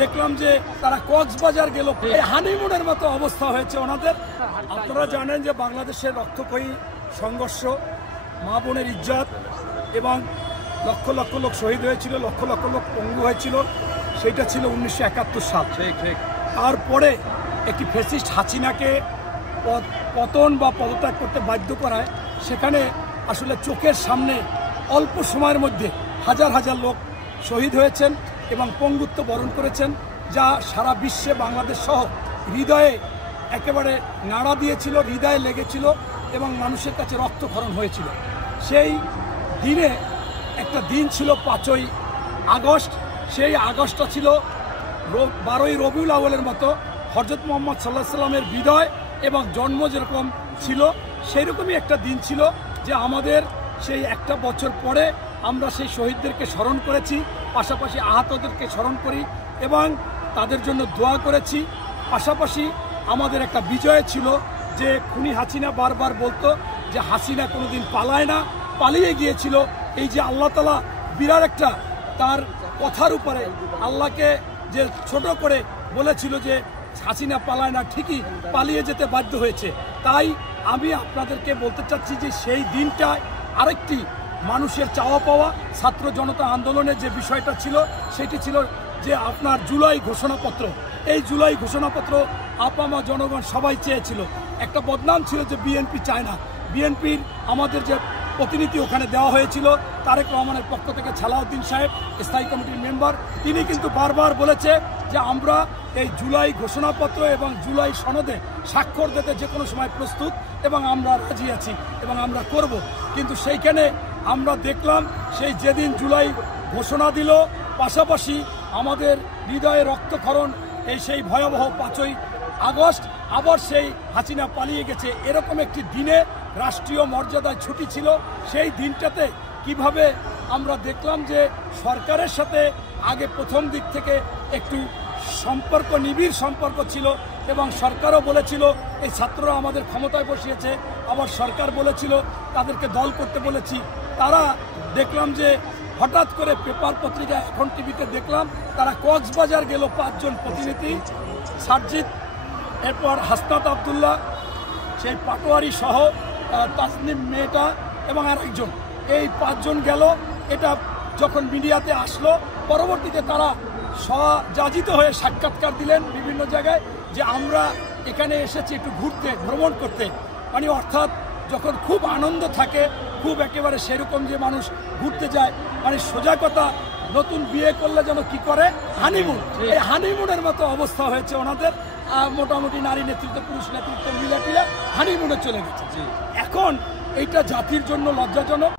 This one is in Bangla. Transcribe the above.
দেখলাম যে তারা কক্সবাজার গেল, হানিমুনের মতো অবস্থা হয়েছে ওনাদের। আপনারা জানেন যে বাংলাদেশের রক্তক্ষয়ী সংঘর্ষ, মা বোনের ইজ্জত এবং লক্ষ লক্ষ লোক শহীদ হয়েছিল, লক্ষ লক্ষ লোক পঙ্গু হয়েছিল, সেইটা ছিল 1971 সাল। তারপরে একটি ফ্যাসিস্ট হাসিনাকে পতন বা পদত্যাগ করতে বাধ্য করায় সেখানে আসলে চোখের সামনে অল্প সময়ের মধ্যে হাজার হাজার লোক শহীদ হয়েছেন এবং পঙ্গুত্ব বরণ করেছেন, যা সারা বিশ্বে বাংলাদেশ সহ হৃদয়ে একেবারে নাড়া দিয়েছিল, হৃদয়ে লেগেছিল এবং মানুষের কাছে রক্তক্ষরণ হয়েছিল। সেই দিনে একটা দিন ছিল 5ই আগস্ট। সেই আগস্টটা ছিল 12ই রবিউল আউয়ালের মতো হযরত মুহাম্মদ সাল্লাল্লাহু আলাইহি সাল্লামের বিদায় এবং জন্ম যেরকম ছিল সেই রকমই একটা দিন ছিল, যে আমাদের সেই একটা বছর পরে আমরা সেই শহীদদেরকে স্মরণ করেছি, পাশাপাশি আহতদেরকে স্মরণ করি এবং তাদের জন্য দোয়া করেছি। পাশাপাশি আমাদের একটা বিজয় ছিল যে খুনি হাসিনা বারবার বলতো যে হাসিনা কোনোদিন পালায় না, পালিয়ে গিয়েছিল। এই যে আল্লাহ তাআলা বিরাট একটা তার কথার উপরে আল্লাহকে যে ছোট করে বলেছিল যে হাসিনা পালায় না, ঠিকই পালিয়ে যেতে বাধ্য হয়েছে। তাই আমি আপনাদেরকে বলতে চাচ্ছি যে সেই দিনটায় আরেকটি মানুষের চাওয়া পাওয়া ছাত্র জনতা আন্দোলনের যে বিষয়টা ছিল সেটি ছিল যে আপনার জুলাই ঘোষণাপত্র। এই জুলাই ঘোষণাপত্র আপামা জনগণ সবাই চেয়েছিল। একটা বদনাম ছিল যে বিএনপি চায় না। বিএনপির আমাদের যে প্রতিনিধি ওখানে দেওয়া হয়েছিল তারেক রহমানের পক্ষ থেকে, সালাউদ্দিন সাহেব স্থায়ী কমিটির মেম্বার, তিনি কিন্তু বারবার বলেছে যে আমরা এই জুলাই ঘোষণাপত্র এবং জুলাই সনদে স্বাক্ষর দিতে যে কোনো সময় প্রস্তুত এবং আমরা রাজি আছি এবং আমরা করব। কিন্তু সেইখানে আমরা দেখলাম সেই যেদিন জুলাই ঘোষণা দিল, পাশাপাশি আমাদের হৃদয়ে রক্তক্ষরণ এই সেই ভয়াবহ 5ই আগস্ট আবার সেই হাসিনা পালিয়ে গেছে। এরকম একটি দিনে রাষ্ট্রীয় মর্যাদায় ছুটি ছিল। সেই দিনটাতে কিভাবে আমরা দেখলাম যে সরকারের সাথে আগে প্রথম দিক থেকে একটু সম্পর্ক, নিবিড় সম্পর্ক ছিল এবং সরকারও বলেছিল এই ছাত্ররা আমাদের ক্ষমতায় বসিয়েছে, আবার সরকার বলেছিল তাদেরকে দল করতে বলেছি। তারা দেখলাম যে হঠাৎ করে পেপার পত্রিকা, এখন টিভিতে দেখলাম তারা কক্সবাজার গেল 5 জন প্রতিনিধি, সারজিৎ, এরপর হাসনাত আবদুল্লাহ, সেই পাটোয়ারি সহ তাসনিম মেয়েটা এবং আরেকজন, এই 5 জন গেল। এটা যখন মিডিয়াতে আসলো, পরবর্তীতে তারা স্বযাজিত হয়ে সাক্ষাৎকার দিলেন বিভিন্ন জায়গায় যে আমরা এখানে এসেছি একটু ঘুরতে, ভ্রমণ করতে। মানে অর্থাৎ যখন খুব আনন্দ থাকে, খুব একেবারে সেরকম যে মানুষ ঘুরতে যায়, মানে সোজা কথা, নতুন বিয়ে করলে যেন কি করে, হানিমুন, এই হানিমুনের মতো অবস্থা হয়েছে ওনাদের। মোটামুটি নারী নেতৃত্ব, পুরুষ নেতৃত্ব মিলে হানিমুনে চলে গেছে। এখন এইটা জাতির জন্য লজ্জাজনক।